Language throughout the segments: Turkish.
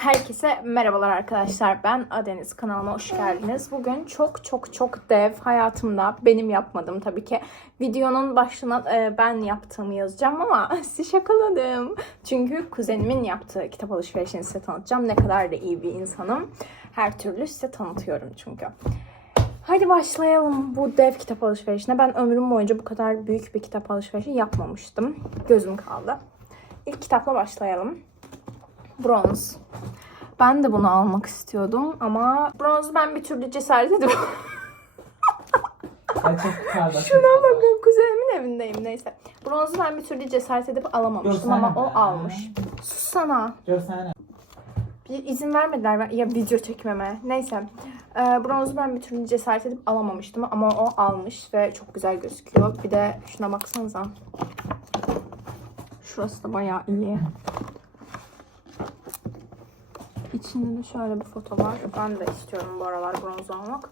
Herkese merhabalar arkadaşlar. Ben Adeniz kanalıma hoş geldiniz. Bugün çok çok çok dev hayatımda benim yapmadığım tabii ki videonun başlığına e, ben yaptığımı yazacağım ama sizi şakaladım. Çünkü kuzenimin yaptığı kitap alışverişini size tanıtacağım. Ne kadar da iyi bir insanım. Her türlü size tanıtıyorum çünkü. Hadi başlayalım bu dev kitap alışverişine. Ben ömrüm boyunca bu kadar büyük bir kitap alışverişi yapmamıştım. Gözüm kaldı. İlk kitapla başlayalım. Bronz. Ben de bunu almak istiyordum ama bronz ben bir türlü cesaret edip. Şuna bakın kuzenimin evindeyim neyse. Bronzu ben bir türlü cesaret edip alamamıştım ama o Görsene be. almış. Sus sana. Görsene. Bir izin vermediler ben- ya video çekmeme. Neyse. Ee, bronzu ben bir türlü cesaret edip alamamıştım ama o almış ve çok güzel gözüküyor. Bir de şuna baksanıza. Şurası da bayağı iyi. İçinde de şöyle bir foto var. Ben de istiyorum bu aralar bronz almak.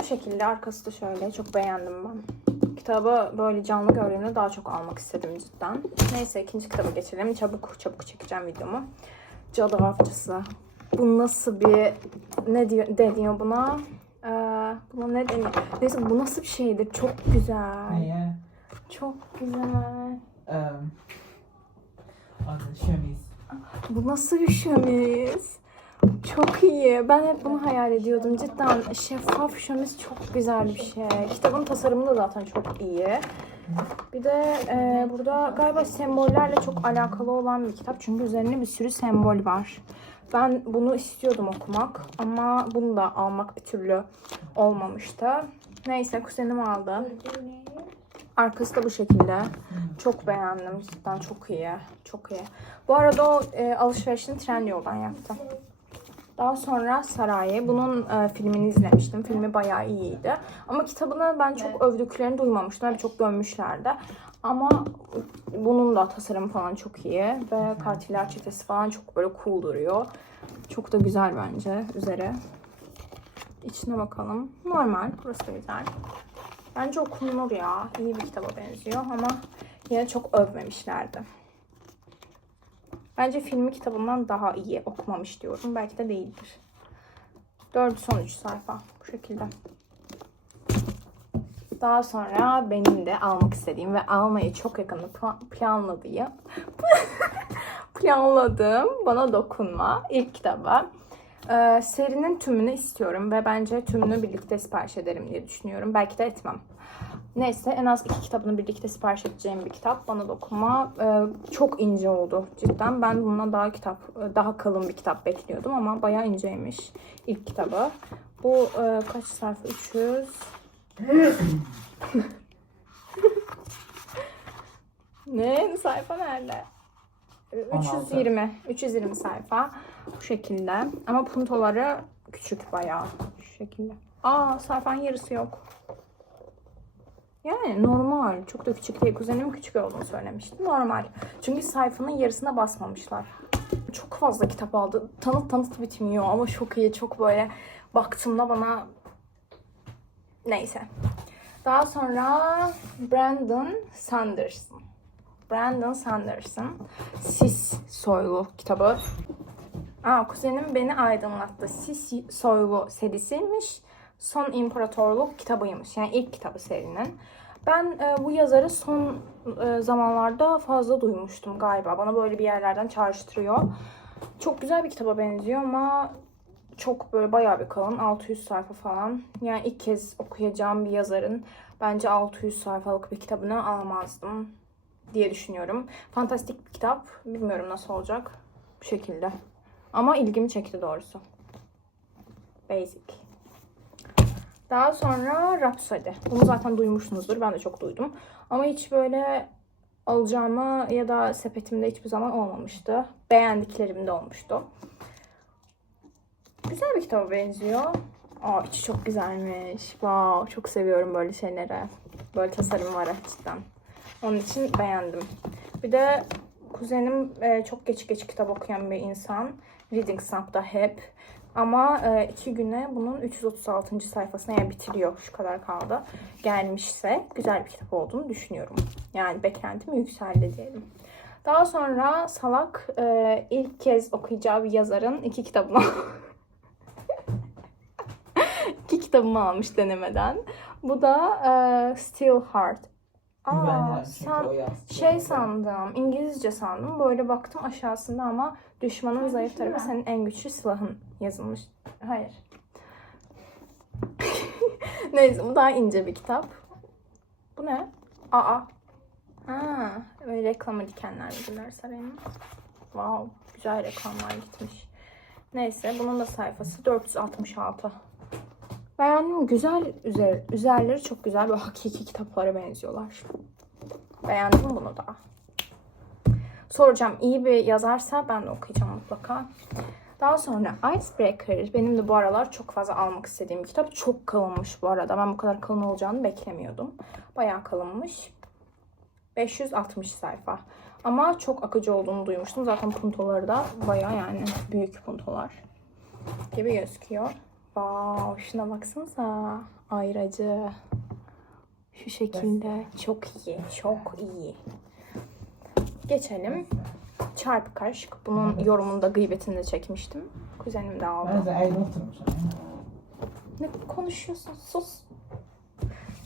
Bu şekilde arkası da şöyle. Çok beğendim ben. Kitabı böyle canlı gördüğümde daha çok almak istedim cidden. Neyse ikinci kitaba geçelim. Çabuk çabuk çekeceğim videomu. Cadı Avcısı. Bu nasıl bir ne diyor deniyor buna? Ee, buna ne deniyor? Neyse bu nasıl bir şeydir? Çok güzel. Neye? Çok güzel. Um, adı şemiz. Bu nasıl bir şömiz? Çok iyi. Ben hep bunu hayal ediyordum. Cidden şeffaf şömiz çok güzel bir şey. Kitabın tasarımı da zaten çok iyi. Bir de e, burada galiba sembollerle çok alakalı olan bir kitap. Çünkü üzerinde bir sürü sembol var. Ben bunu istiyordum okumak ama bunu da almak bir türlü olmamıştı. Neyse kuzenim aldı. Arkası da bu şekilde. Çok beğendim. Cidden çok iyi. Çok iyi. Bu arada o e, alışverişini Trendyol'dan yaptı. Daha sonra Sarayi. Bunun e, filmini izlemiştim. Filmi bayağı iyiydi. Ama kitabını ben çok övdüklerini duymamıştım. Hep çok gömmüşlerdi. Ama bunun da tasarımı falan çok iyi. Ve Katiller Çetesi falan çok böyle cool duruyor. Çok da güzel bence üzeri. İçine bakalım. Normal. Burası da güzel. Bence okunur ya. İyi bir kitaba benziyor ama yine çok övmemişlerdi. Bence filmi kitabından daha iyi okumamış diyorum. Belki de değildir. 4 son 3 sayfa. Bu şekilde. Daha sonra benim de almak istediğim ve almayı çok yakında pla- planladığım planladığım Bana Dokunma ilk kitabı. Ee, serinin tümünü istiyorum ve bence tümünü birlikte sipariş ederim diye düşünüyorum. Belki de etmem. Neyse en az iki kitabını birlikte sipariş edeceğim bir kitap. Bana dokunma. Ee, çok ince oldu cidden. Ben bundan daha kitap, daha kalın bir kitap bekliyordum ama bayağı inceymiş ilk kitabı. Bu e, kaç sayfa? 300. ne? Sayfa nerede? Ee, 320. 320 sayfa. Bu şekilde. Ama puntoları küçük bayağı. Şu şekilde. Aa sayfanın yarısı yok. Yani normal. Çok da küçük değil. Kuzenim küçük olduğunu söylemişti. Normal. Çünkü sayfanın yarısına basmamışlar. Çok fazla kitap aldı. Tanıt tanıt bitmiyor ama çok iyi. Çok böyle baktığımda bana neyse. Daha sonra Brandon Sanderson. Brandon Sanderson. Sis soylu kitabı. Aa, kuzenim beni aydınlattı. Sis soylu serisiymiş. Son İmparatorluk kitabıymış. Yani ilk kitabı serinin. Ben e, bu yazarı son e, zamanlarda fazla duymuştum galiba. Bana böyle bir yerlerden çağrıştırıyor. Çok güzel bir kitaba benziyor ama çok böyle bayağı bir kalın. 600 sayfa falan. Yani ilk kez okuyacağım bir yazarın bence 600 sayfalık bir kitabını almazdım diye düşünüyorum. Fantastik bir kitap. Bilmiyorum nasıl olacak. Bu şekilde. Ama ilgimi çekti doğrusu. Basic. Daha sonra Rhapsody. Bunu zaten duymuşsunuzdur. Ben de çok duydum. Ama hiç böyle alacağımı ya da sepetimde hiçbir zaman olmamıştı. Beğendiklerim de olmuştu. Güzel bir kitaba benziyor. Aa içi çok güzelmiş. Wow, çok seviyorum böyle şeyleri. Böyle tasarım var cidden. Onun için beğendim. Bir de kuzenim e, çok geç geç kitap okuyan bir insan. Reading Snap'ta hep. Ama e, iki güne bunun 336. sayfasını yani bitiriyor. Şu kadar kaldı. Gelmişse güzel bir kitap olduğunu düşünüyorum. Yani beklentim yükseldi diyelim. Daha sonra Salak e, ilk kez okuyacağı bir yazarın iki kitabını iki kitabımı almış denemeden. Bu da e, Still Heart. Aa, sen şey sandım, İngilizce sandım. Böyle baktım aşağısında ama düşmanın zayıf tarafı senin en güçlü silahın yazılmış. Hayır. Neyse bu daha ince bir kitap. Bu ne? Aa. Ha, böyle reklamı dikenler Müdürler Sarayı'nın. Wow, güzel reklamlar gitmiş. Neyse bunun da sayfası 466. Beğendim. Güzel üzer, üzerleri çok güzel. Böyle hakiki kitaplara benziyorlar. Beğendim bunu da. Soracağım iyi bir yazarsa ben de okuyacağım mutlaka. Daha sonra Icebreaker. Benim de bu aralar çok fazla almak istediğim bir kitap. Çok kalınmış bu arada. Ben bu kadar kalın olacağını beklemiyordum. Bayağı kalınmış. 560 sayfa. Ama çok akıcı olduğunu duymuştum. Zaten puntoları da bayağı yani büyük puntolar gibi gözüküyor. Wow, şuna baksanıza. Ayracı. Şu şekilde. Çok iyi. Çok iyi. Geçelim. Çarpı karışık. Bunun yorumunu da gıybetini de çekmiştim. Kuzenim de aldı. Ne konuşuyorsun? Sus.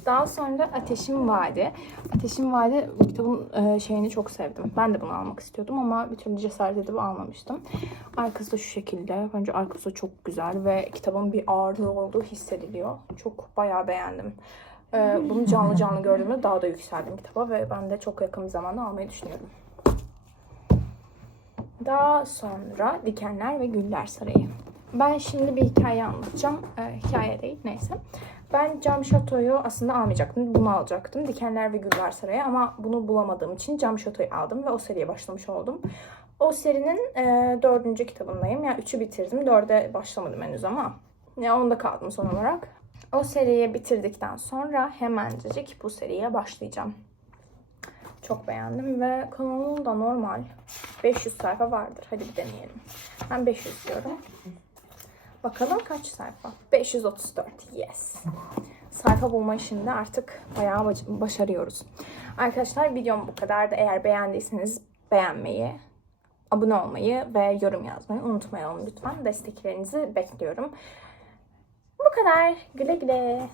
Daha sonra Ateşin Vaadi. Ateşin Vaadi bu kitabın e, şeyini çok sevdim. Ben de bunu almak istiyordum ama bir türlü cesaret edip almamıştım. Arkası da şu şekilde. Bence arkası çok güzel ve kitabın bir ağırlığı olduğu hissediliyor. Çok bayağı beğendim. E, bunu canlı canlı gördüğümde daha da yükseldim kitaba ve ben de çok yakın bir zamanda almayı düşünüyorum. Daha sonra Dikenler ve Güller Sarayı. Ben şimdi bir hikaye anlatacağım. Ee, hikaye değil neyse. Ben Cam Şato'yu aslında almayacaktım. Bunu alacaktım. Dikenler ve Güller Sarayı ama bunu bulamadığım için Cam Şato'yu aldım ve o seriye başlamış oldum. O serinin e, dördüncü kitabındayım. Yani üçü bitirdim. Dörde başlamadım henüz ama. Ya onda kaldım son olarak. O seriyi bitirdikten sonra hemencecik bu seriye başlayacağım. Çok beğendim ve kanalım da normal 500 sayfa vardır. Hadi bir deneyelim. Ben 500 diyorum. Bakalım kaç sayfa? 534. Yes. Sayfa bulma işinde artık bayağı baş- başarıyoruz. Arkadaşlar videom bu kadardı. Eğer beğendiyseniz beğenmeyi, abone olmayı ve yorum yazmayı unutmayalım lütfen. Desteklerinizi bekliyorum. Bu kadar. Güle güle.